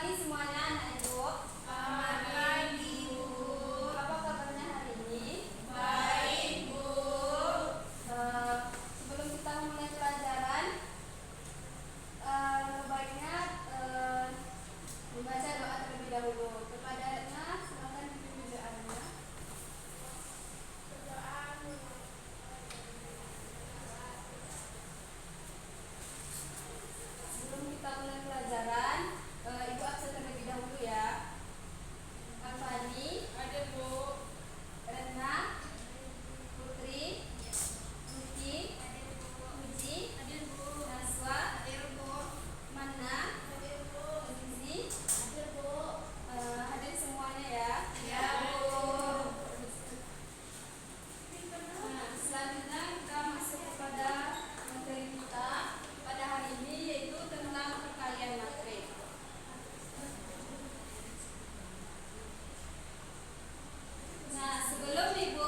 pagi semuanya anak ibu. Selamat pagi, Bu. Apa kabarnya hari ini? Baik, Bu. Sebelum kita mulai pelajaran, baiknya membaca doa terlebih dahulu. Kepadanya silakan dipimpin doanya. Sebelum kita mulai pelajaran, ibu absen terlebih dahulu ya. Fani, Ada, Bu. Rena, Putri, Luki, Puji, Naswa, Mana, Zizi, hadir semuanya ya. Ya, Bu. Nah, selanjutnya kita masuk kepada materi kita pada hari ini, yaitu tentang perkalian matrik. Nah, sebelum ibu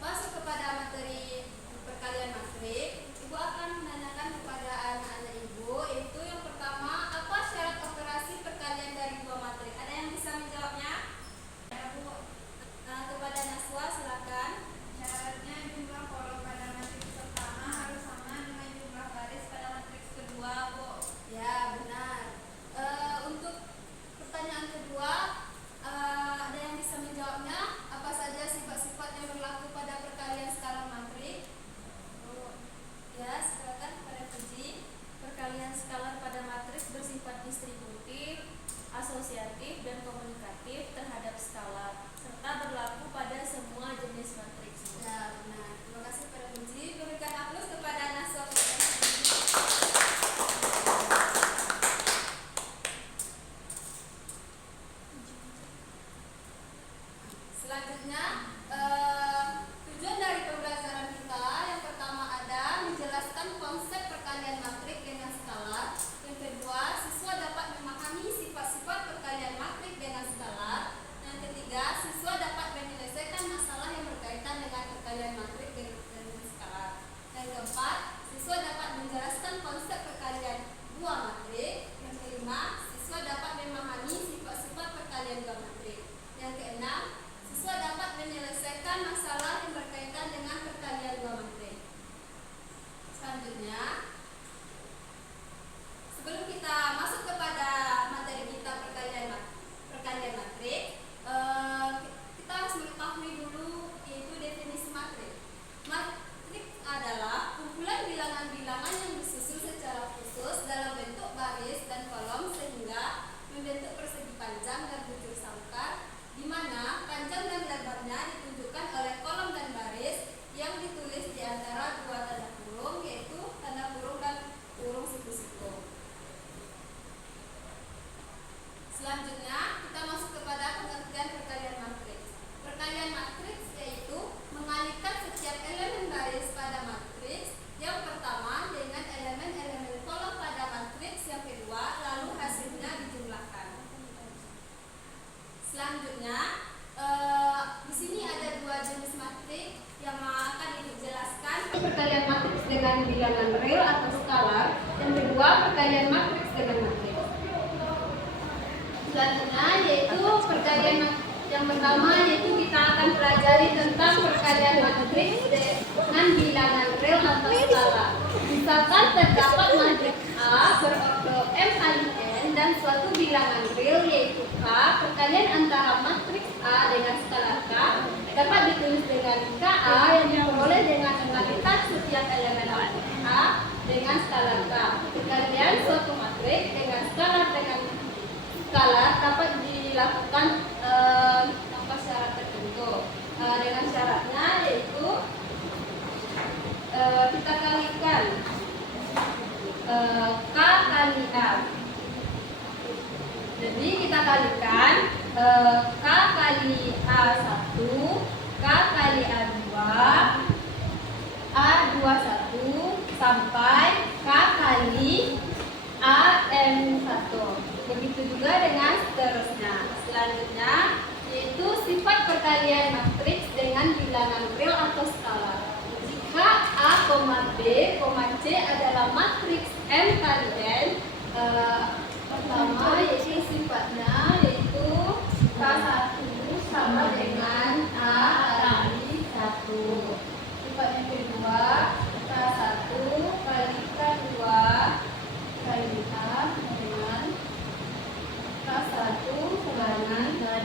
masuk kepada materi perkalian matrik, ibu akan menanyakan kepada anak-anak ibu, yaitu yang pertama, apa syarat operasi perkalian dari dua matrik? Ada yang bisa menjawabnya? Ya, Bu. Kepada Naswa silakan. Syaratnya jumlah kolom pada matriks pertama harus sama dengan jumlah baris pada matriks kedua, Bu. Ya, benar. Untuk pertanyaan kedua, ada yang bisa menjawabnya? Apa saja sifat-sifat yang berlaku pada perkalian skala matrik? Ya, silakan kepada Puji. Perkalian skalar pada matriks bersifat distributif, asosiatif, dan komunikatif terhadap skalar, serta berlaku pada semua jenis matriks. Ya, benar. Terima kasih kepada Puji. Berikan aplaus kepada Naswa. Selanjutnya, tujuan dari pembelajaran kita yang pertama ada menjelaskan konsep perkalian matrik dengan skalar. Yang kedua, siswa dapat memahami sifat-sifat perkalian matrik dengan skalar. Yang ketiga, siswa dapat menyelesaikan masalah yang berkaitan dengan perkalian matrik dengan skalar. Yang keempat, siswa dapat menjelaskan konsep perkalian dua matrik. Yang kelima, siswa dapat memahami sifat-sifat perkalian dua matrik. Yang keenam, siswa dapat menyelesaikan masalah yang berkaitan dengan perkalian dua matrik. Selanjutnya, sebelum kita masuk kepada materi kita perkalian matrik, kita harus mengetahui dulu yaitu definisi matrik. Matrik adalah kumpulan bilangan-bilangan yang disusun secara khusus dalam bentuk baris dan kolom sehingga membentuk persegi panjang dan bujur sangkar, di mana panjang dan lebarnya ditunjukkan oleh kolom dan baris yang ditulis di antara dua tanda kurung, yaitu tanda kurung dan kurung siku-siku. Selanjutnya kita masuk kepada pengertian perkalian matriks. Perkalian matriks yaitu mengalihkan setiap elemen baris pada matriks yang pertama dengan elemen-elemen kolom pada matriks yang kedua, lalu hasilnya dijumlahkan. Selanjutnya, di sini ada dua jenis matrik yang akan dijelaskan. Perkalian matriks dengan bilangan real atau skalar. Yang kedua, perkalian matriks dengan matriks. Selanjutnya yaitu perkalian yang pertama, yaitu kita akan pelajari tentang perkalian matriks dengan bilangan real atau skalar. Misalkan terdapat matriks A berordo M kali N dan suatu bilangan real yaitu K, perkalian antara matriks A dengan skalar K dapat ditulis dengan KA yang diperoleh dengan mengalihkan setiap elemen matriks A dengan skalar K. Perkalian suatu matriks dengan skalar dapat dilakukan tanpa syarat tertentu. Dengan syaratnya yaitu kita kalikan K kali A. Jadi kita kalikan K kali A1, K kali A2, A21 sampai K kali AM1. Begitu juga dengan seterusnya. Selanjutnya yaitu sifat perkalian matriks dengan bilangan real atau skalar. Jika A, B, C adalah matriks M kali N, pertama yaitu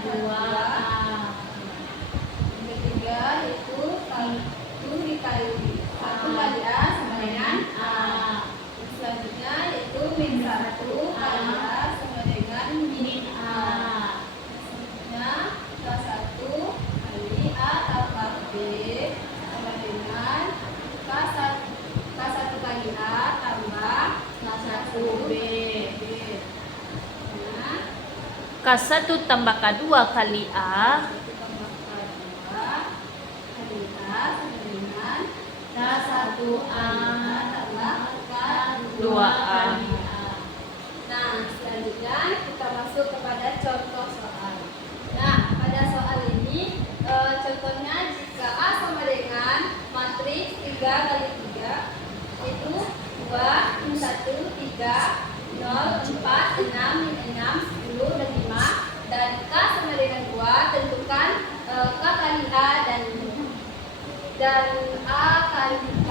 2A. Yang ketiga yaitu 1 dikali 1 kali A sama dengan A. Yang selanjutnya yaitu min 1 kali A sama dengan min A. Selanjutnya K1 kali A tambah B sama dengan K1 kali A tambah K1 B. Nah, K1 tambah K2 kali A. K1A tambah K2A. Nah, selanjutnya kita masuk kepada contoh soal. Nah, pada soal ini contohnya jika A sama dengan matriks 3 kali 3 itu 2, min 1, 3, 0, 4, 6, min 6, 10, dan 5, dan K sama dengan 2, tentukan K kali A dan A kali K.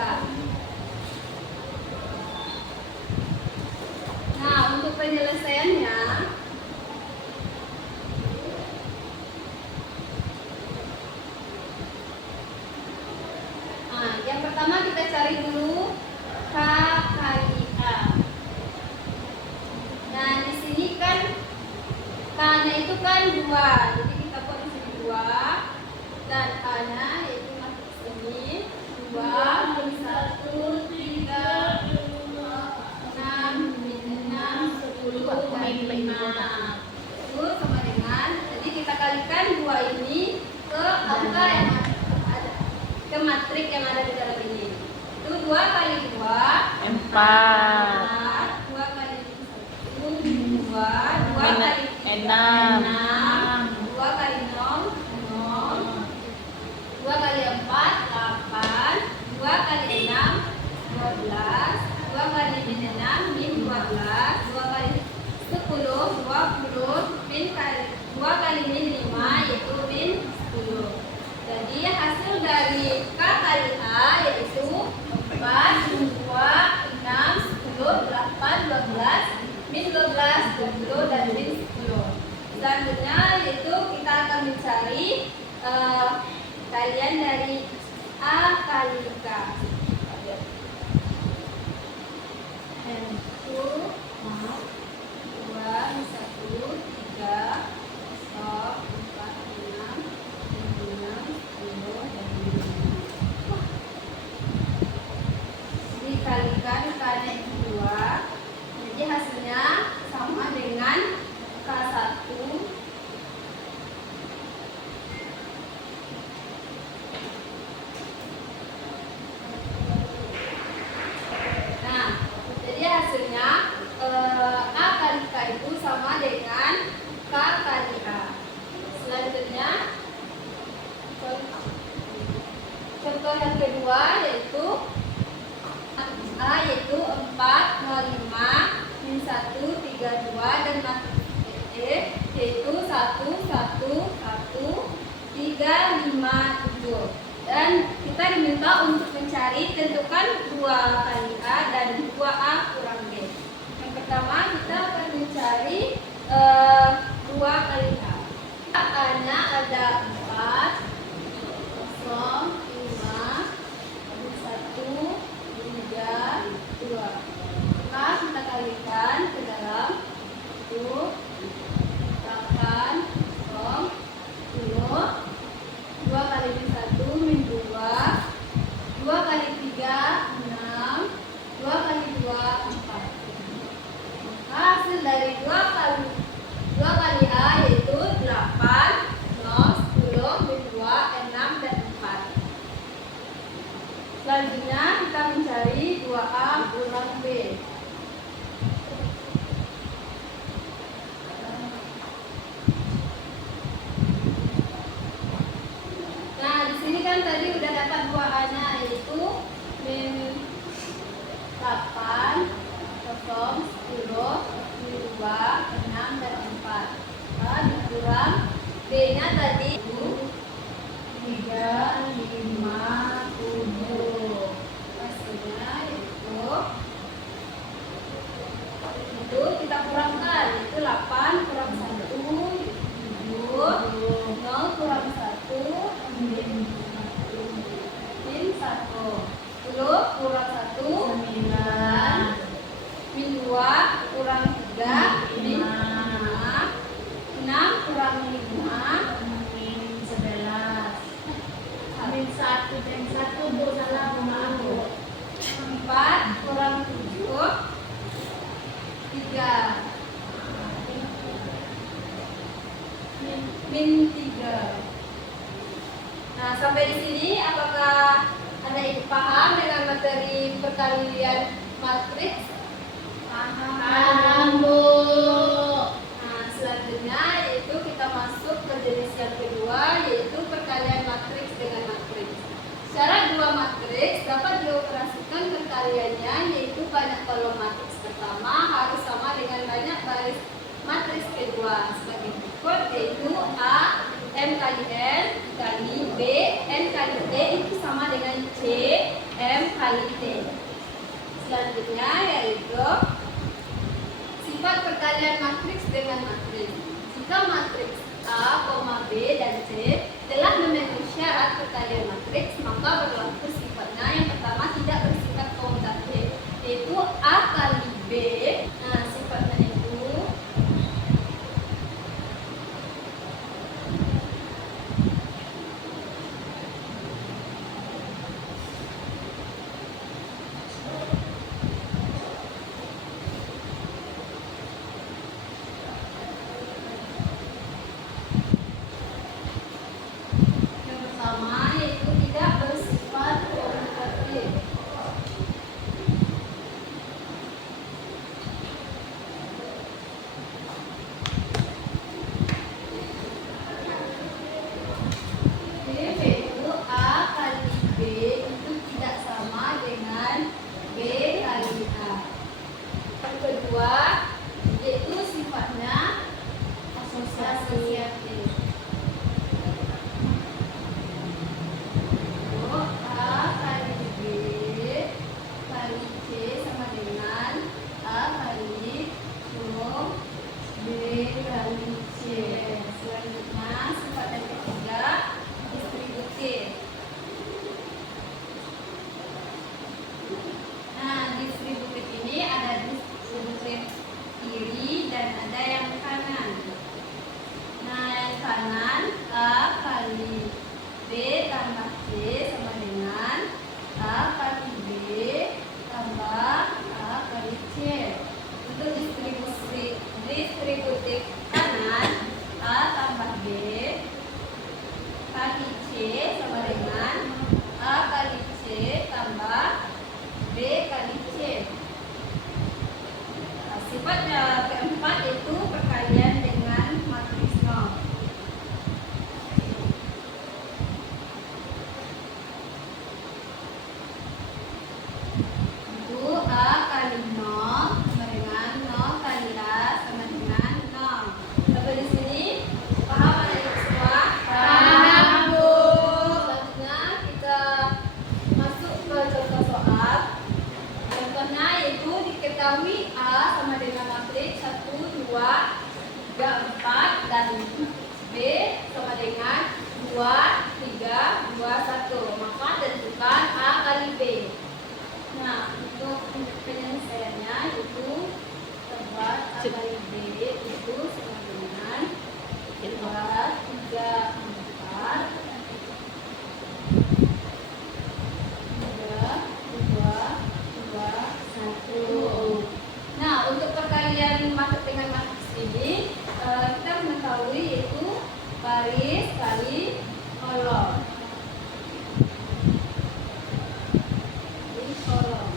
Nah, untuk penyelesaiannya yang pertama kita cari dulu K kali A. Nah, di sini kan K-nya itu kan 2. Jadi kita buat di sini 2 dan A-nya yaitu matriks ini 2 min 1 3 6 min 6 10 dan 5. Itu sama dengan, jadi kita kalikan 2 ini ke angka yang ada, ke matrik yang ada di dalam ini. Itu 2 kali 2 4. 2 kali 1 2 kali 6. 2 kali 0 0, 2 kali 4 8, 2 kali 6 12, 2 kali min 6 min 12, 2 kali 10 20, min kali 2 kali min 5 yaitu min 10. Jadi hasil dari K kali A yaitu 4, 2, 6, 10, 8, 12, min 12, 20, dan min 10. Selanjutnya yaitu kita akan mencari kalian dari A kali K. Itu 2, 1, 3, 0, 4, 6, 10, dan 5. Dikalikan K-nya itu 2. Jadi hasilnya sama dengan K1 hasilnya A kali K itu sama dengan K kali A. Selanjutnya contoh yang kedua yaitu A yaitu 4, 05, min 1, 32, dan matriks E yaitu 1, 1, 1, 3, 5, 7. Dan kita diminta untuk mencari tentukan 2 kali A dan 2A kurang B. Yang pertama kita akan mencari 2 kali A. A-nya ada 4, 0, 5, 1, 3, 2. Maka kita kalikan ke dalam 1, 8, 0, 10. 2 kali min 1 min 2, 2 kali 3 6, 2 kali 2 4. Hasil dari 2 kali A yaitu 8, 0, 10, min 2, 6, dan 4. Selanjutnya kita mencari 2A kurang B. Kan tadi udah dapat 2A-nya yaitu min 8, 0, 10, min 2, 6, dan 4. Dikurang B-nya tadi 3, 5, 7. Hasilnya itu kita kurangkan, itu 8 kurang 1, 7. kurang 1 9. Min 2 kurang 3 min 5. 6 kurang 5 min 11. Min 1 dan 1 Bu salah Bu maaf Bu. 4 kurang 7 3 min 3. Nah, sampai di sini apakah Anda itu paham dengan materi perkalian matriks? Paham Bu. Nah, selanjutnya yaitu kita masuk ke jenis yang kedua, yaitu perkalian matriks dengan matriks. Syarat dua matriks dapat dioperasikan perkaliannya, yaitu banyak kolom matriks pertama harus sama dengan banyak baris matriks kedua sebagai berikut, yaitu A M kali N kali B N kali T itu sama dengan C M kali T. Selanjutnya yaitu sifat perkalian matriks dengan matriks. Jika matriks A, B, dan C telah memenuhi syarat perkalian matriks, maka berlaku sifatnya. Yang pertama tidak bersifat komutatif, yaitu A kali B. Nah, sifatnya itu yang pertama yaitu tidak bersifat komutatif. Yaitu A kali B itu tidak sama dengan B kali A. Yang kedua yaitu sifatnya asosiatif. A kali B kali C sama dengan A kali B kali C. Selanjutnya sifat yang ketiga distributif. Nah, distributif ini ada distributif kiri dan ada yang kanan. Nah, yang kanan A kali B tambah C sama dengan A kali B tambah A kali C. Untuk distributif kanan A tambah B kali C sama dengan A kali C tambah B kali C. Nah, sifat keempat itu perkalian dengan matriks norm. Itu A kali 0 sama dengan 0 kali A sama dengan 0. Sampai di sini paham anak-anak semua? Paham, Bu. Selanjutnya kita masuk ke contoh soal. Contohnya yaitu diketahui A sama dengan matriks 1, 2, 3, 4 dan B sama dengan 2, 3, 2, 1. Maka tentukan A kali B. Nah, untuk penyelesaiannya itu terbuat A kali B itu sama dengan 2, 3, 4 1. Nah, untuk perkalian matriks dengan matriks ini kita mengetahui yaitu baris kali kolom. Ini kolom.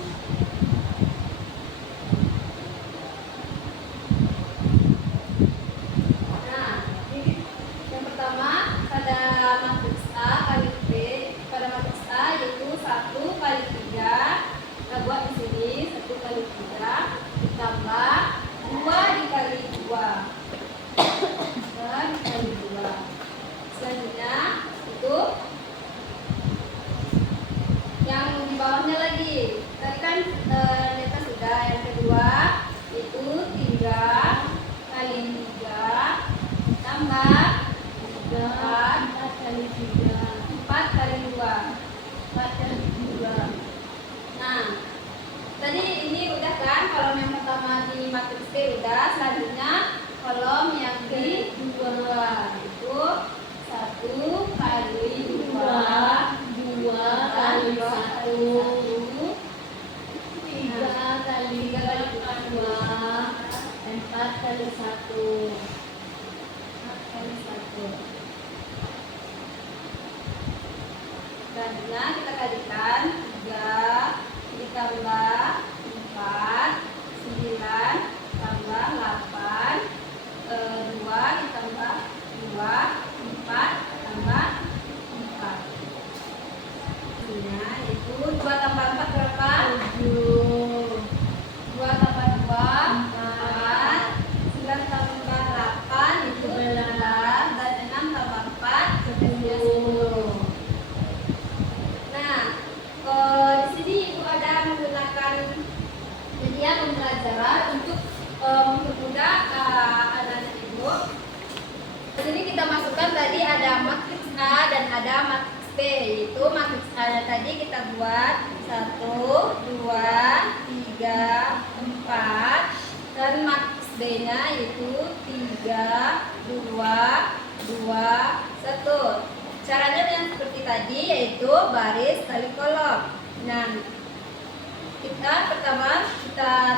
kali 2 itu 1 kali 2 2 kali 1 3 kali 2 4 kali 1 Selanjutnya kita kalikan 3 ditambah 4 9 tambah 8 2 ditambah 2 4 tambah 4 nah itu 2 tambah 4 berapa? 7 2 tambah 2 4 9 tambah 8 itu 11 dan 6 tambah 4 10 nah di sini ibu ada menggunakan media pembelajaran untuk mempermudah anak-anak ibu. Di sini kita masukkan tadi ada matriks A dan ada matriks B, yaitu matriks A nya tadi kita buat 1 2 3 4 dan matriks B nya yaitu 3 2 2 1. Caranya yang seperti tadi, yaitu baris kali kolom. Nah, kita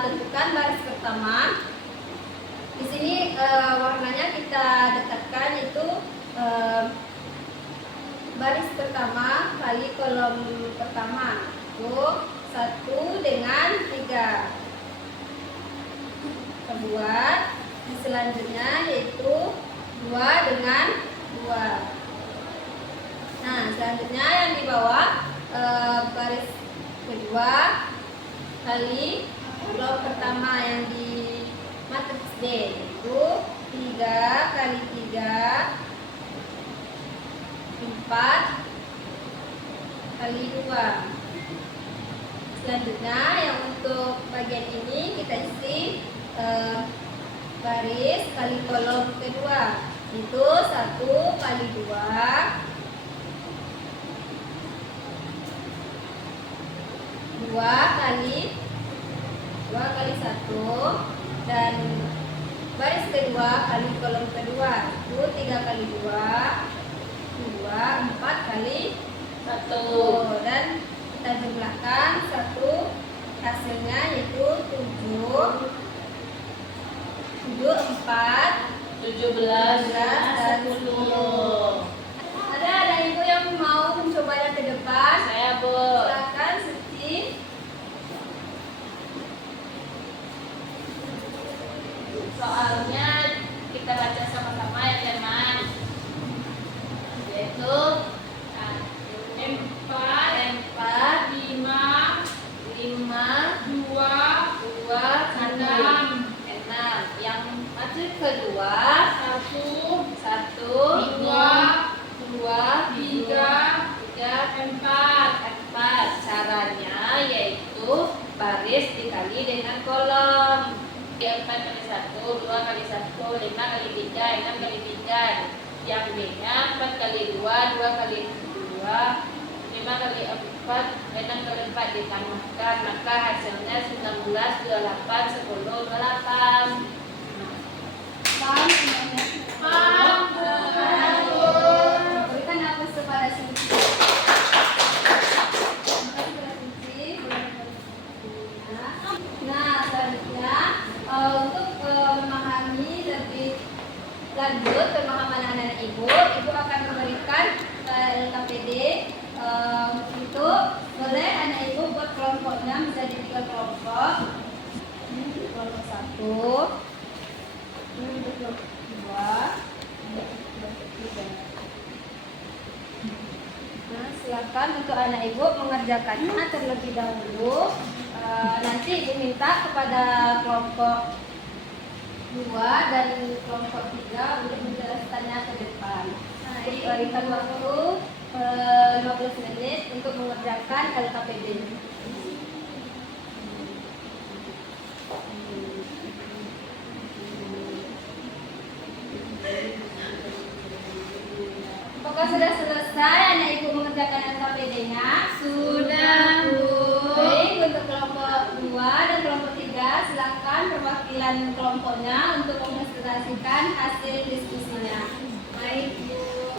tentukan baris pertama. Di sini warnanya kita dekatkan, yaitu baris pertama kali kolom pertama. Itu 1 dengan 3. Kita buat. Selanjutnya yaitu 2 dengan 2. Nah, selanjutnya yang di bawah baris kedua kali kolom pertama yang di matriks D, itu 3 kali 3 4 kali 2. Selanjutnya yang untuk bagian ini kita isi baris kali kolom kedua, itu 1 kali 2 2 kali 1 dan baris kedua kali kolom kedua itu 3 kali 2 4 kali 1 dan kita jumlahkan 1 hasilnya yaitu 7 4 17 dan 10. Ada ibu yang mau mencobanya ke depan? Saya Bu. Silakan Suci. Soalnya kita baca sama-sama ya teman, yaitu 4 5 2 6. Yang matriks kedua 1 2 3 4. Caranya yaitu baris dikali dengan kolom. 4 kali 1 2 kali 1 5 kali 3 6 kali 3. Yang B nya 4 kali 2 2 kali 2 5 kali 4 6 kali 4 ditambahkan, maka hasilnya 19 28 10 28. Paham semuanya? Paham, Bu. Berikan nafas kepada Suci. Nah, selanjutnya untuk memahami lebih lanjut pemahaman anak-anak ibu akan memberikan LKPD. Untuk boleh anak ibu buat kelompoknya menjadi 3 kelompok. Kelompok 1, kelompok 2, kelompok 3. Nah, silakan untuk anak ibu mengerjakannya terlebih dahulu. Nanti ibu minta kepada kelompok 2 dan kelompok 3 untuk menjelaskannya ke depan. Nah, ibu berikan waktu 15 menit untuk mengerjakan LKPD. Apakah sudah selesai anak ibu mengerjakan LKPD-nya? Sudah, Bu. Baik, untuk kelompok 2 dan kelompok 3 silakan perwakilan kelompoknya untuk presentasikan hasil diskusinya. Baik, Bu.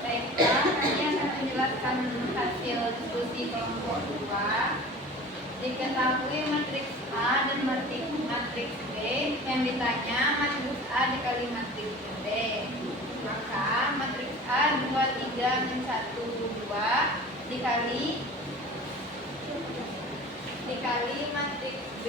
Baiklah, kami akan menjelaskan hasil diskusi kelompok 2. Diketahui matriks A dan matriks B, yang ditanya matriks A dikali matriks B. Maka matriks A 2, 3, min 1, 2 dikali matriks B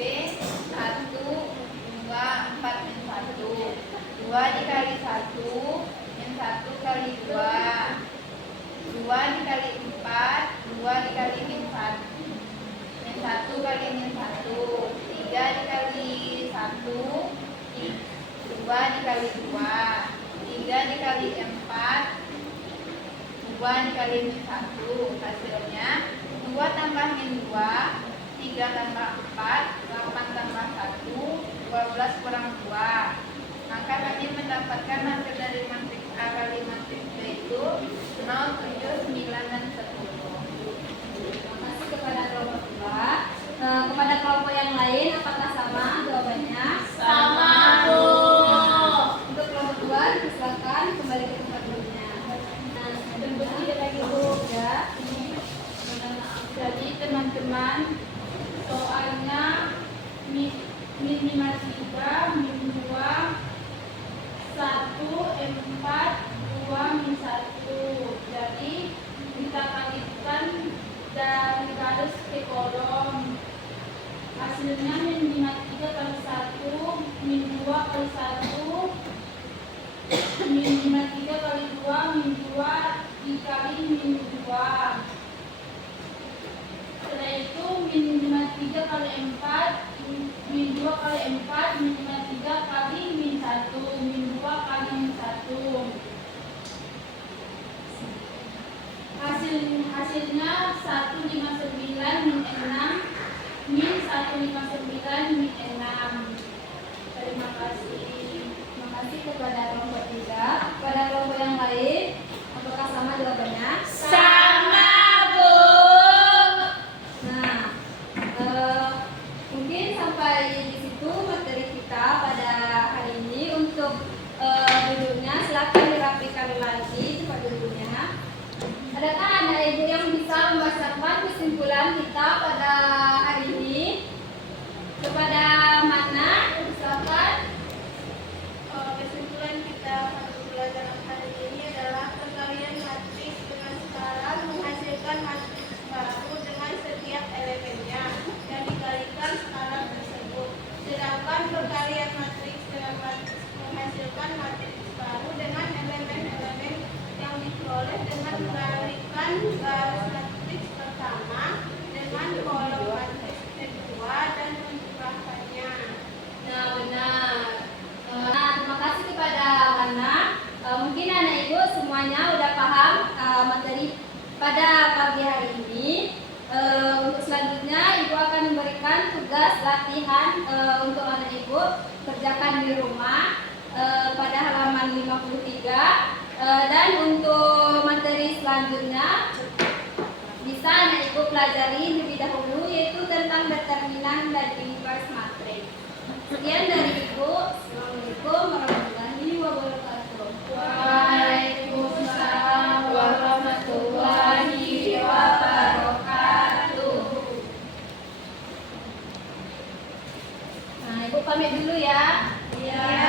1, 2, 4, min 1. 2 dikali 1, min 1 kali 2. 2 dikali 4, 2 dikali min 1. Min 1 kali min 1. 3 dikali 1, 2 dikali 2. 3 dikali 4, 2 dikali min 1. Hasilnya 2 tambah min 2, 3 tambah 4, 8 tambah 1, 12 kurang 2. Maka kami mendapatkan hasil dari matriks A kali matriks B itu 0, 7, 9, dan 10. Terima kasih kepada kelompok 2. Kepada kelompok yang lain, apakah sama jawabannya? Sama, Bu. Untuk kelompok 2, silakan kembali ke tempat duduknya. Berdiri lagi, Bu. Ya. Jadi teman-teman, soalnya minimal 3, min 2, 1, 4, 2, min 1. Jadi kita kalikan dari garis ke kolom. Hasilnya minimal 3 kali 1, min 2 kali 1, minimal 3 kali 2, min 2 dikali min 2. Setelah itu minimal 3 kali 4, min 2 kali 4, minimal 3 kali min 1, min 2 kali min 1. Hasilnya 159 min 6, min 159 min 6. Terima kasih. Terima kasih kepada kelompok 3. Kepada kelompok yang lain, apakah sama jawabannya? Sama, Bu. Nah, mungkin sampai di situ materi kita pada hari ini. Untuk duduknya silakan dirapikan lagi tempat duduknya. Adakah ada ibu yang bisa membacakan kesimpulan kita pada hari ini? Kepada mana? Silakan. Kesimpulan kita pada pelajaran hari ini adalah perkalian matriks dengan skala menghasilkan matriks baru dengan setiap elemennya yang dikalikan skala tersebut. Sedangkan perkalian matriks dengan matriks menghasilkan matriks baru dengan elemen-elemen yang diperoleh dengan menggalikan garis matriks pertama dengan kolom matriks kedua dan menjumlahkannya. Nah, benar. Nah, terima kasih kepada Mana. Mungkin anak ibu semuanya udah paham materi pada pagi hari ini. Untuk selanjutnya ibu akan memberikan tugas latihan untuk anak ibu kerjakan di rumah pada halaman 53. Dan untuk materi selanjutnya bisa anak ibu pelajari lebih dahulu, yaitu tentang determinan dan inverse matriks. Sekian dari ibu. Assalamualaikum warahmatullahi wabarakatuh. Waalaikumsalam warahmatullahi wabarakatuh. Nah, ibu pamit dulu ya. Ya.